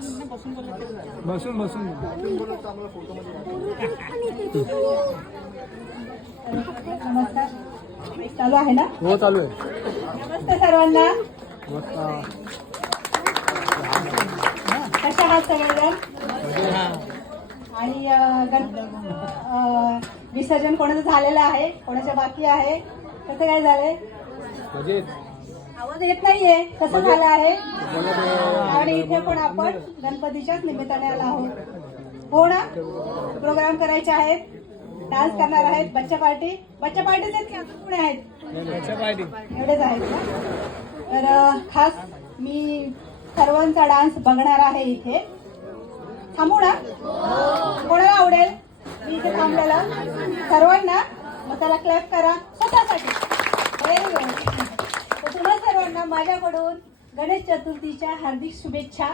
बसून बसून नमस्कार, चालू आहे ना? हो चालू आहे. नमस्ते सर्वांना. कशा आहात सगळेजण? आणि विसर्जन कोणाचं झालेलं आहे, कोणाच्या बाकी आहे? कसं काय झालंय? आवाज येत नाहीये. कसं झालं आहे? आणि इथे पण आपण गणपतीच्याच निमित्ताने आला आहोत. हो ना? प्रोग्राम करायचे आहेत, डान्स करणार आहेत. बच्चा पार्टीच आहेत की अजून कोणी आहेत? एवढेच आहेत ना? तर खास मी सर्वांचा डान्स बघणार आहे इथे. थांबू ना? कोणाला आवडेल मी इथे थांबलेला? सर्वांना? मग त्याला क्लॅप करा स्वतःसाठी. Very good. तर तुम्हा सर्वांना माझ्याकडून गणेश चतुर्थीच्या हार्दिक शुभेच्छा.